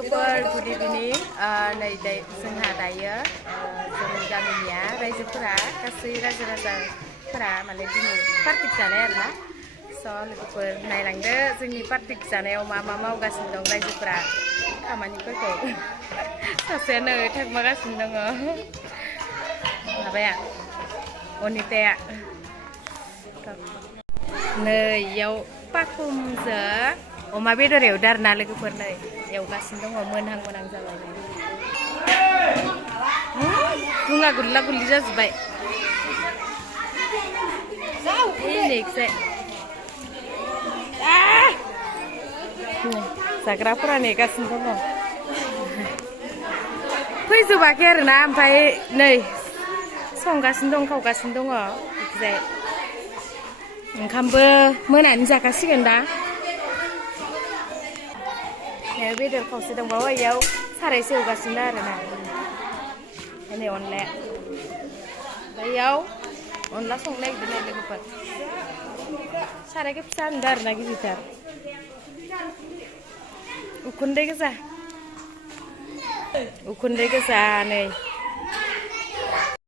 लोगोफोर गुड इभिनिं नै जोंहा दायो जोंनि गामिनिया रायजोफोरा गासै रायजो राजाफोरा माने दिनै पार्टिक जानाय आरोना स' लोगोफोर नायलांदो जोंनि पार्टिक जानायाव मा मा मावगासिनो दं रायजोफोरा खामानिफोरखौ सासेयानो थाखुमागासिनो दङ माबाया अनिताया नै इयाव पाखुमजों अमा बेदर एवदो आरोना लोगोफोर नै एवगासिनो दङ मोनहां मोनहां जाबाय बुङा गुरला गुरलि जाजोब्बाय जाग्राफोरा नेगासिनो दङ फैजोबाखै आरोना ओमफ्राय नै संगासिनो दं खावगासिनो दङ बिथिंजाय ओंखामबो मोनानि जाखासिगोन दा बेदर खावसे दंबावो इयाव साराय सेवगासिनो आरोना नै अनलाया इयाव अनला संनो नागिरदों लोगोफोर सारायखौ फिसा होनदों आरोना गिदिरथार उखुन्दै गोजा नै